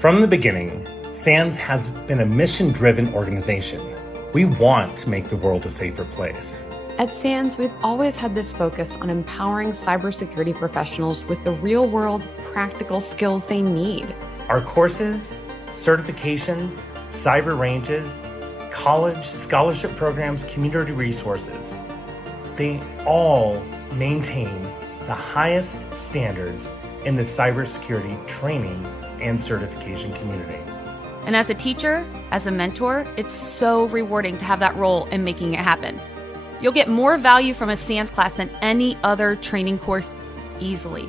From the beginning, SANS has been a mission-driven organization. We want to make the world a safer place. At SANS, we've always had this focus on empowering cybersecurity professionals with the real-world, practical skills they need. Our courses, certifications, cyber ranges, college, scholarship programs, community resources, they all maintain the highest standards in the cybersecurity training and certification community. And as a teacher, as a mentor, it's so rewarding to have that role in making it happen. You'll get more value from a SANS class than any other training course easily.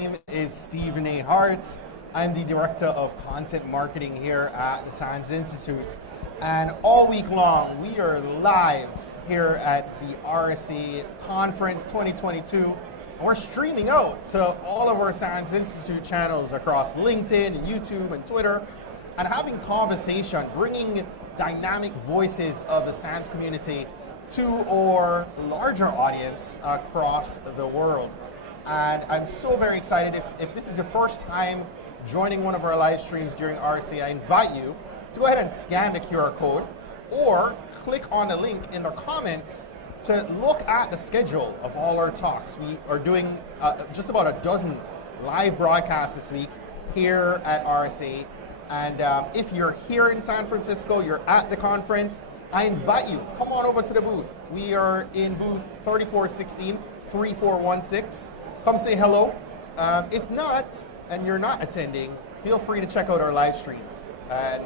My name is Stephen A. Hart. I'm the Director of Content Marketing here at the SANS Institute. And all week long, we are live here at the RSA Conference 2022. And we're streaming out to all of our SANS Institute channels across LinkedIn and YouTube and Twitter, and having conversation, bringing dynamic voices of the SANS community to our larger audience across the world. And I'm so very excited. If this is your first time joining one of our live streams during RSA, I invite you to go ahead and scan the QR code or click on the link in the comments to look at the schedule of all our talks. We are doing just about a dozen live broadcasts this week here at RSA. And if you're here in San Francisco, you're at the conference, I invite you, come on over to the booth. We are in booth 3416, 3416. Come say hello. If not, and you're not attending, feel free to check out our live streams and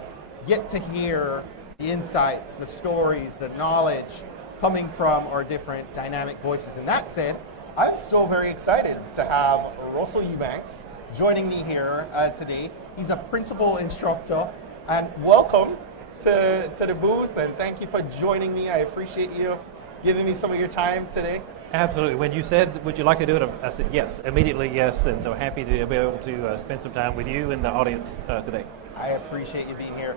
get to hear the insights, the stories, the knowledge coming from our different dynamic voices. And that said, I'm so very excited to have Russell Eubanks joining me here today. He's a Principal Instructor, and welcome to the booth, and thank you for joining me. I appreciate you giving me some of your time today. Absolutely. When you said, would you like to do it, I said yes, immediately yes, and so happy to be able to spend some time with you and the audience today. I appreciate you being here.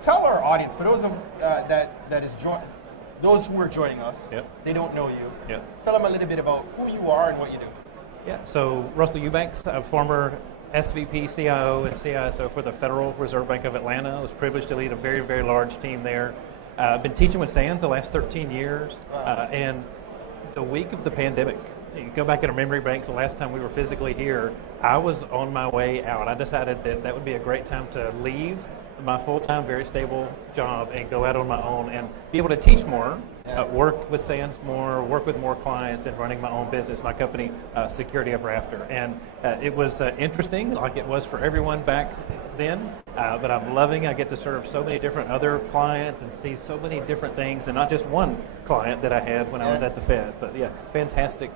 Tell our audience, for those of those who are joining us, they don't know you. Tell them a little bit about who you are and what you do. Yeah, so Russell Eubanks, a former SVP, CIO, and CISO for the Federal Reserve Bank of Atlanta. I was privileged to lead a very, very large team there. I've been teaching with SANS the last 13 years, and the week of the pandemic, you go back in our memory banks, the last time we were physically here, I was on my way out. I decided that that would be a great time to leave my full-time, very stable job and go out on my own and be able to teach more, work with SANS more, work with more clients, and running my own business, my company, Security Ever After. And it was interesting, like it was for everyone back then, but I'm loving, I get to serve so many different other clients and see so many different things, and not just one client that I had when I was at the Fed. But yeah, fantastic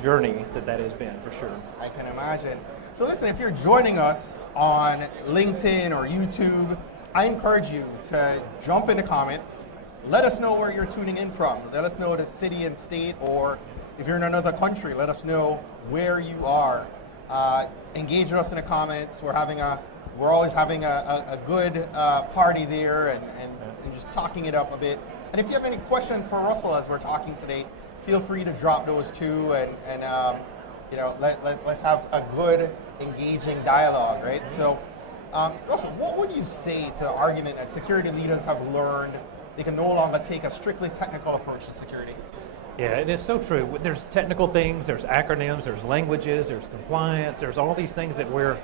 journey that has been, for sure. I can imagine. So listen, if you're joining us on LinkedIn or YouTube, I encourage you to jump in the comments. Let us know where you're tuning in from. Let us know the city and state, or if you're in another country, let us know where you are. Engage with us in the comments. We're always having a good party there and just talking it up a bit. And if you have any questions for Russell as we're talking today, feel free to drop those too, and let's have a good, engaging dialogue, right? So, Russell, what would you say to the argument that security leaders have learned they can no longer take a strictly technical approach to security? Yeah, it is so true. There's technical things, there's acronyms, there's languages, there's compliance, there's all these things that we're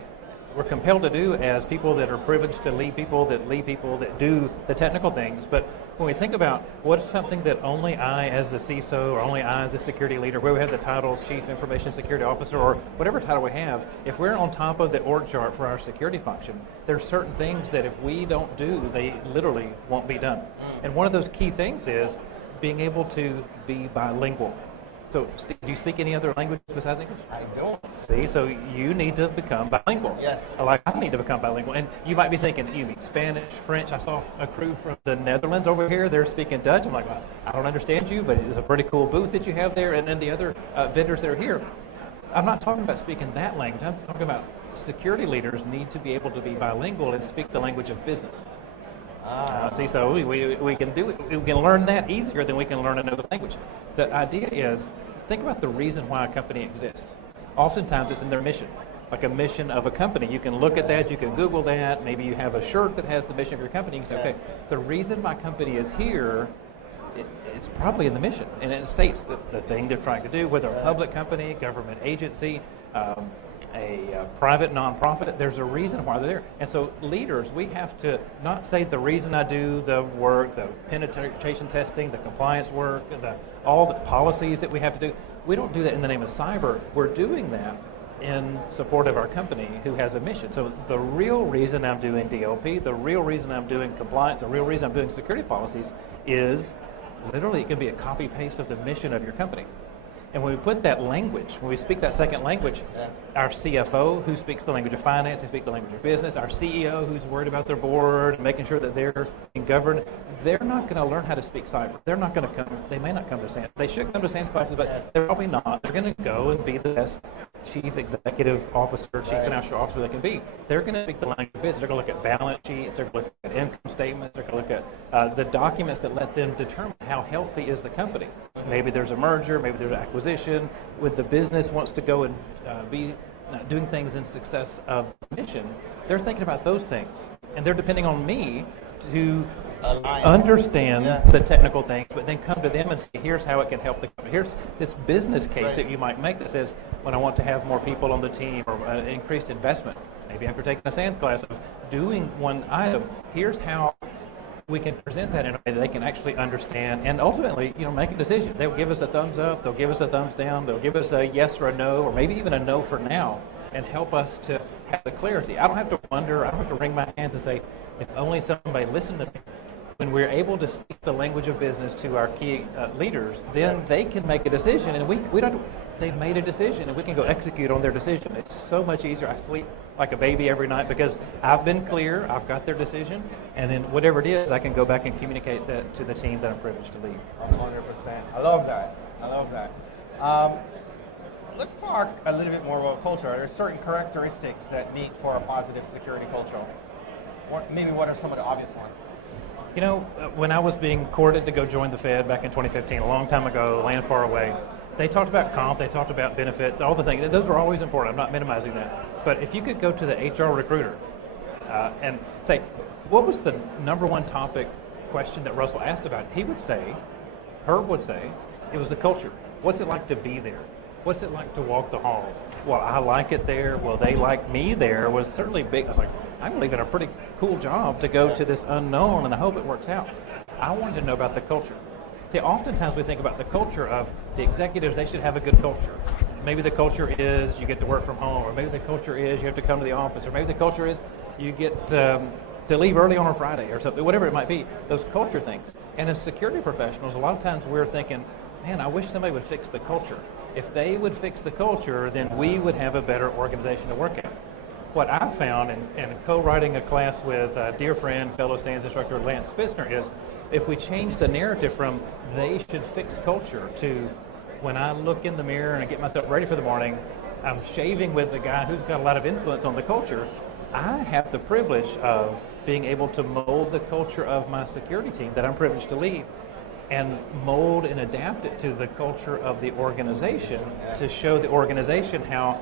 we're compelled to do as people that are privileged to lead people that do the technical things. But when we think about what's something that only I as a CISO or only I as a security leader, where we have the title Chief Information Security Officer or whatever title we have, if we're on top of the org chart for our security function, there's certain things that if we don't do, they literally won't be done. And one of those key things is being able to be bilingual. So, Steve, do you speak any other language besides English? I don't. See, so you need to become bilingual. Yes. Like I need to become bilingual. And you might be thinking, you mean Spanish, French. I saw a crew from the Netherlands over here. They're speaking Dutch. I'm like, well, I don't understand you, but it's a pretty cool booth that you have there. And then the other vendors that are here. I'm not talking about speaking that language. I'm talking about security leaders need to be able to be bilingual and speak the language of business. See, so we can do it. We can learn that easier than we can learn another language. The idea is, think about the reason why a company exists. Oftentimes it's in their mission, like a mission of a company. You can look at that, you can Google that, maybe you have a shirt that has the mission of your company. You can say, okay, the reason my company is here, it's probably in the mission. And it states the thing they're trying to do, whether a public company, government agency, a private nonprofit, there's a reason why they're there. And so leaders, we have to not say the reason I do the work, the penetration testing, the compliance work, all the policies that we have to do. We don't do that in the name of cyber. We're doing that in support of our company who has a mission. So the real reason I'm doing DLP, the real reason I'm doing compliance, the real reason I'm doing security policies is literally it can be a copy paste of the mission of your company. And when we put that language, when we speak that second language, our CFO, who speaks the language of finance, who speaks the language of business, our CEO, who's worried about their board and making sure that they're being governed, they're not going to learn how to speak cyber. They're not going to come, they may not come to SANS. They should come to SANS classes, but they're probably not. They're going to go and be the best chief executive officer, chief financial officer they can be. They're going to speak the language of business. They're going to look at balance sheets, they're going to look at income statements, they're going to look at the documents that let them determine how healthy is the company. Maybe there's a merger, maybe there's an acquisition, with the business wants to go and be doing things in success of mission. They're thinking about those things, and they're depending on me to understand the technical things, but then come to them and say, here's how it can help the company. Here's this business case that you might make that says, when I want to have more people on the team or increased investment, maybe after taking a SANS class of doing one item, here's how we can present that in a way that they can actually understand and ultimately, make a decision. They'll give us a thumbs up, they'll give us a thumbs down, they'll give us a yes or a no, or maybe even a no for now, and help us to have the clarity. I don't have to wonder, I don't have to wring my hands and say, if only somebody listened to me. When we're able to speak the language of business to our key leaders, then they can make a decision, and we don't. They've made a decision, and we can go execute on their decision. It's so much easier. I sleep like a baby every night because I've been clear, I've got their decision, and then whatever it is, I can go back and communicate that to the team that I'm privileged to lead. 100%. I love that. Let's talk a little bit more about culture. There are certain characteristics that make for a positive security culture. What are some of the obvious ones? When I was being courted to go join the Fed back in 2015, a long time ago, land far away, they talked about comp, they talked about benefits, all the things. Those are always important. I'm not minimizing that. But if you could go to the HR recruiter and say, what was the number one topic question that Russell asked about? Herb would say, it was the culture. What's it like to be there? What's it like to walk the halls? Well, I like it there. Well, they like me there was certainly big. I was like, I'm leaving a pretty cool job to go to this unknown, and I hope it works out. I wanted to know about the culture. See, oftentimes we think about the culture of the executives, they should have a good culture. Maybe the culture is you get to work from home, or maybe the culture is you have to come to the office, or maybe the culture is you get to leave early on a Friday or something, whatever it might be, those culture things. And as security professionals, a lot of times we're thinking, man, I wish somebody would fix the culture. If they would fix the culture, then we would have a better organization to work at. What I've found in co-writing a class with a dear friend, fellow SANS instructor Lance Spitzner is, if we change the narrative from they should fix culture to when I look in the mirror and I get myself ready for the morning, I'm shaving with the guy who's got a lot of influence on the culture, I have the privilege of being able to mold the culture of my security team that I'm privileged to lead and mold and adapt it to the culture of the organization to show the organization how.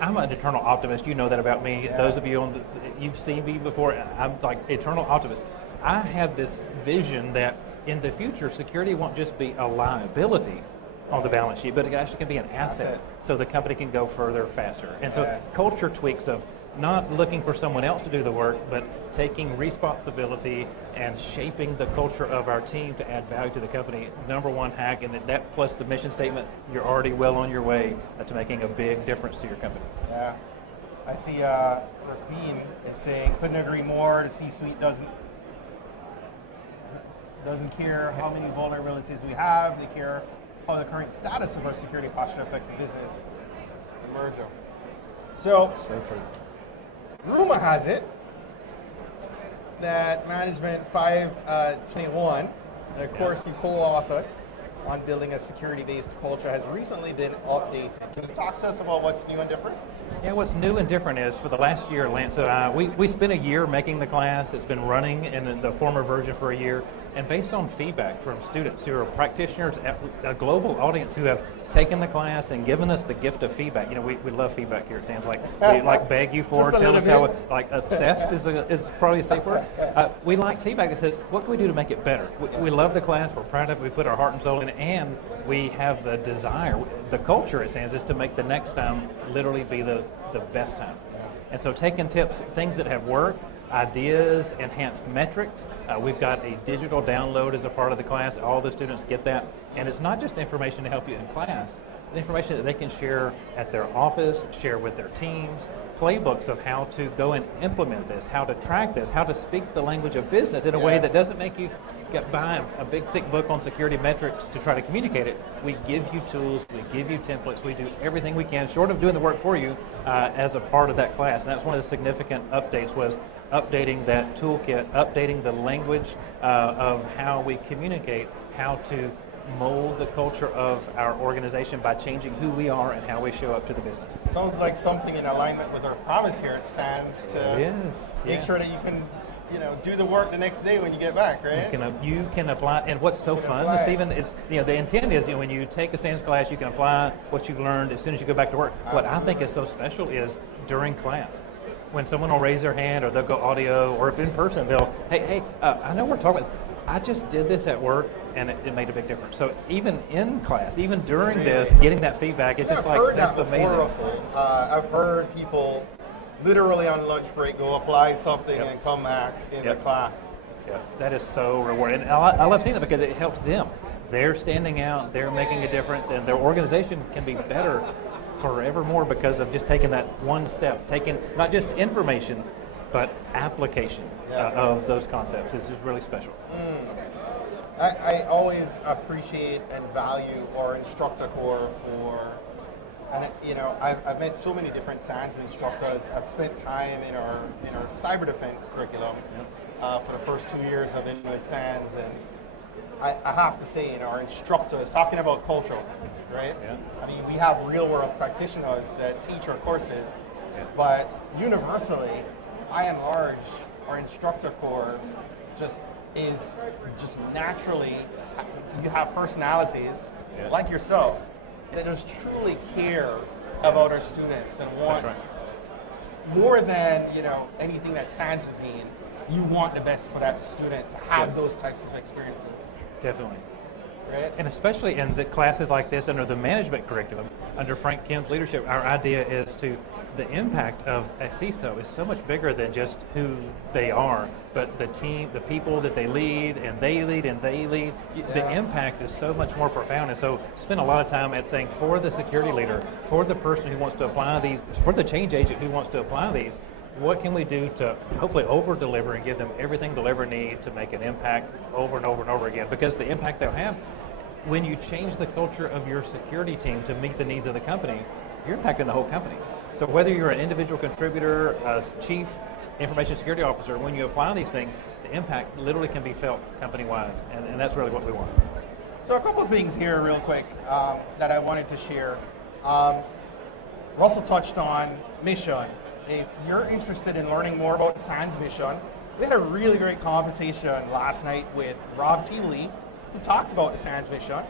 I'm an eternal optimist. You know that about me. Those of you you've seen me before. I'm like eternal optimist. I have this vision that in the future, security won't just be a liability on the balance sheet, but it actually can be an asset so the company can go further faster. And so culture tweaks of not looking for someone else to do the work, but taking responsibility and shaping the culture of our team to add value to the company. Number one hack, and that plus the mission statement, you're already well on your way to making a big difference to your company. Yeah. I see Raqueen is saying, couldn't agree more, the C-suite doesn't care how many vulnerabilities we have, they care how the current status of our security posture affects the business and merger. So true. Rumor has it that Management 521, the course you co-authored on building a security-based culture, has recently been updated. Can you talk to us about what's new and different? Yeah, what's new and different is for the last year, Lance and I, we spent a year making the class. It's been running in the former version for a year. And based on feedback from students who are practitioners, a global audience who have taken the class and given us the gift of feedback. You know, we love feedback here. It sounds like we beg you for, tell us how, obsessed is probably a safe word. We like feedback that says, what can we do to make it better? We love the class, we're proud of it, we put our heart and soul in it, and we have the desire, the culture it stands is to make the next time literally be the best time. And so taking tips, things that have worked, ideas, enhanced metrics. We've got a digital download as a part of the class. All the students get that. And it's not just information to help you in class, the information that they can share at their office, share with their teams, playbooks of how to go and implement this, how to track this, how to speak the language of business in a way that doesn't make you buy a big thick book on security metrics to try to communicate it. We give you tools, we give you templates, we do everything we can, short of doing the work for you, as a part of that class. And that's one of the significant updates, was updating that toolkit, updating the language of how we communicate, how to mold the culture of our organization by changing who we are and how we show up to the business. Sounds like something in alignment with our promise here at SANS to make sure that you can, do the work the next day when you get back, right? You can apply, and what's so fun, Stephen, it's the intent is when you take a SANS class, you can apply what you've learned as soon as you go back to work. Absolutely. What I think is so special is during class, when someone will raise their hand or they'll go audio, or if in person they'll, hey, I know we're talking about this. I just did this at work and it made a big difference. So even in class, even during this, getting that feedback, it's just like, that's amazing. Russell. I've heard people literally on lunch break go apply something and come back in the class. Yeah, that is so rewarding. And I love seeing that because it helps them. They're standing out, they're making a difference, and their organization can be better forevermore because of just taking that one step, taking not just information, but application of those concepts. It's just really special. I always appreciate and value our instructor corps for, and I've met so many different SANS instructors. I've spent time in our cyber defense curriculum for the first 2 years I've been with SANS, and I have to say, our instructors, talking about culture, right? Yeah. I mean, we have real world practitioners that teach our courses, but universally, by and large, our instructor corps is naturally, you have personalities like yourself that just truly care about our students and want more than anything that SANS would mean. You want the best for that student to have those types of experiences. Definitely. Right? And especially in the classes like this under the management curriculum, under Frank Kim's leadership, our idea is the impact of a CISO is so much bigger than just who they are, but the team, the people that they lead, and they lead, and they lead. The impact is so much more profound. And so spend a lot of time at saying, for the security leader, for the person who wants to apply these, for the change agent who wants to apply these, what can we do to hopefully over-deliver and give them everything they'll ever need to make an impact over and over and over again? Because the impact they'll have, when you change the culture of your security team to meet the needs of the company, you're impacting the whole company. So whether you're an individual contributor, a chief information security officer, when you apply these things, the impact literally can be felt company-wide, and that's really what we want. So a couple of things here real quick that I wanted to share. Russell touched on mission. If you're interested in learning more about the SANS mission, we had a really great conversation last night with Rob T. Lee, who talked about the SANS mission.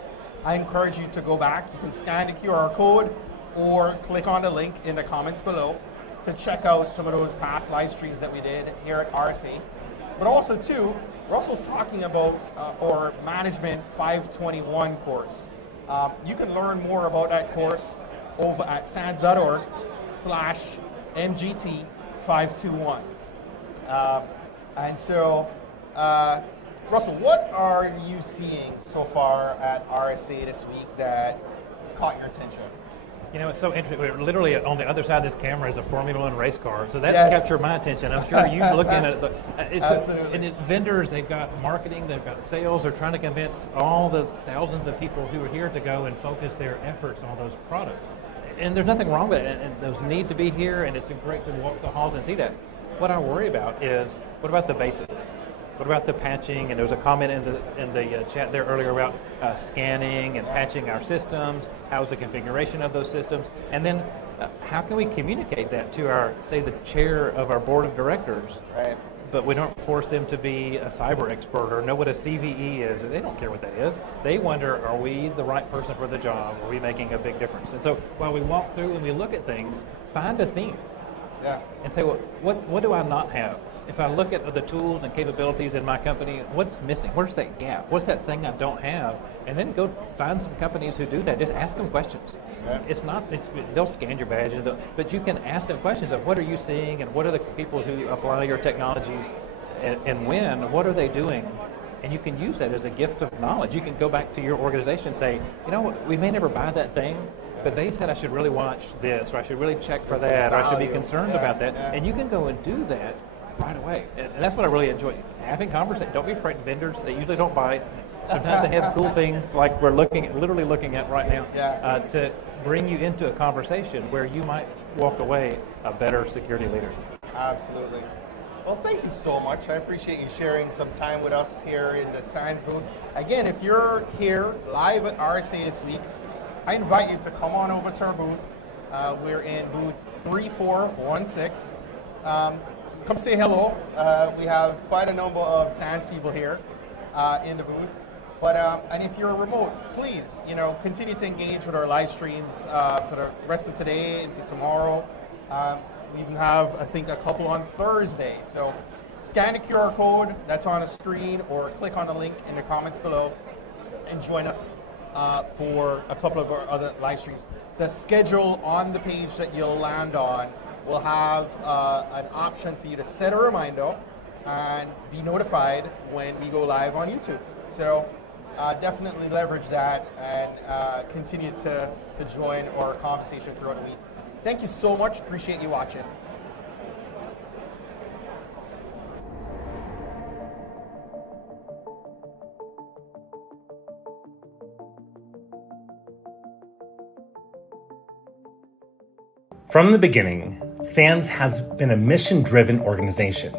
I encourage you to go back. You can scan the QR code or click on the link in the comments below to check out some of those past live streams that we did here at RSA. But also, too, Russell's talking about our Management 521 course. You can learn more about that course over at sans.org/MGT521. MGT521. And so, Russell, what are you seeing so far at RSA this week that has caught your attention? You know, it's so interesting. We're literally on the other side of this camera is a Formula One race car, so that's Yes. captured my attention. I'm sure you looking at it. Absolutely. Vendors, they've got marketing, they've got sales. They're trying to convince all the thousands of people who are here to go and focus their efforts on those products. And there's nothing wrong with it, and those need to be here, and it's great to walk the halls and see that. What I worry about is, what about the basics? What about the patching? And there was a comment in the chat there earlier about scanning and patching our systems. How's the configuration of those systems? And then how can we communicate that to our, say, the chair of our board of directors? Right. But we don't force them to be a cyber expert or know what a CVE is. Or they don't care what that is. They wonder, are we the right person for the job? Are we making a big difference? And so while we walk through and we look at things, find a theme. Yeah. And say, well, what do I not have? If I look at the tools and capabilities in my company, what's missing? Where's that gap? What's that thing I don't have? And then go find some companies who do that. Just ask them questions. Yeah. It's not, they'll scan your badge, but you can ask them questions of what are you seeing and what are the people who apply your technologies and when, what are they doing? And you can use that as a gift of knowledge. You can go back to your organization and say, you know what, we may never buy that thing, but they said I should really watch this, or I should really check for that, or I should be concerned about that. Yeah. And you can go and do that right away. And that's what I really enjoy. Having conversations. Don't be afraid of vendors. They usually don't bite. Sometimes they have cool things like we're literally looking at right now, to bring you into a conversation where you might walk away a better security leader. Absolutely. Well, thank you so much. I appreciate you sharing some time with us here in the SANS booth. Again, if you're here live at RSA this week, I invite you to come on over to our booth. We're in booth 3416. Come say hello. We have quite a number of SANS people here in the booth. But and if you're remote, please, continue to engage with our live streams for the rest of today into tomorrow. We even have, I think, a couple on Thursday. So scan the QR code that's on the screen or click on the link in the comments below and join us for a couple of our other live streams. The schedule on the page that you'll land on will have an option for you to set a reminder and be notified when we go live on YouTube. So definitely leverage that and continue to join our conversation throughout the week. Thank you so much. Appreciate you watching. From the beginning, SANS has been a mission-driven organization.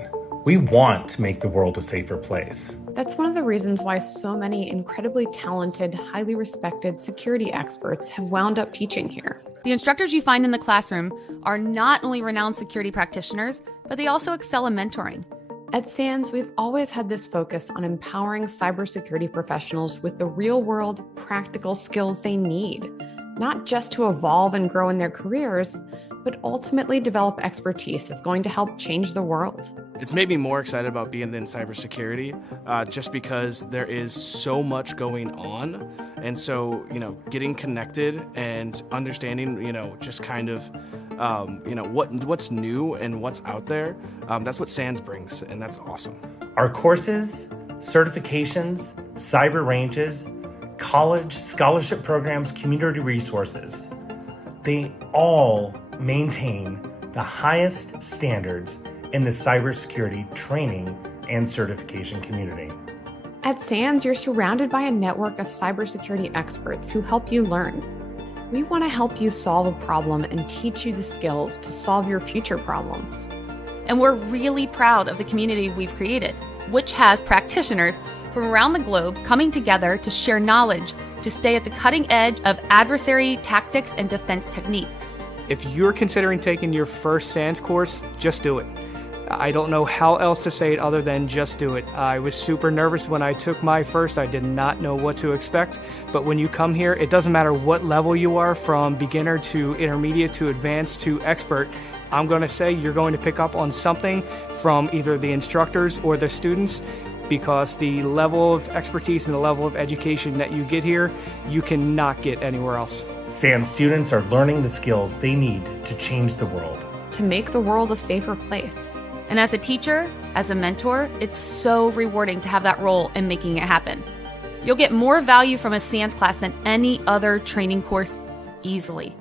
We want to make the world a safer place. That's one of the reasons why so many incredibly talented, highly respected security experts have wound up teaching here. The instructors you find in the classroom are not only renowned security practitioners, but they also excel in mentoring. At SANS, we've always had this focus on empowering cybersecurity professionals with the real-world, practical skills they need, not just to evolve and grow in their careers, but ultimately develop expertise that's going to help change the world. It's made me more excited about being in cybersecurity just because there is so much going on. And so, getting connected and understanding, just kind of, what's new and what's out there, that's what SANS brings, and that's awesome. Our courses, certifications, cyber ranges, college, scholarship programs, community resources, they all maintain the highest standards in the cybersecurity training and certification community. At SANS, you're surrounded by a network of cybersecurity experts who help you learn. We want to help you solve a problem and teach you the skills to solve your future problems. And we're really proud of the community we've created, which has practitioners from around the globe coming together to share knowledge to stay at the cutting edge of adversary tactics and defense techniques. If you're considering taking your first SANS course, just do it. I don't know how else to say it other than just do it. I was super nervous when I took my first. I did not know what to expect. But when you come here, it doesn't matter what level you are, from beginner to intermediate to advanced to expert. I'm going to say you're going to pick up on something from either the instructors or the students, because the level of expertise and the level of education that you get here, you cannot get anywhere else. SANS students are learning the skills they need to change the world. to make the world a safer place. And as a teacher, as a mentor, it's so rewarding to have that role in making it happen. You'll get more value from a SANS class than any other training course easily.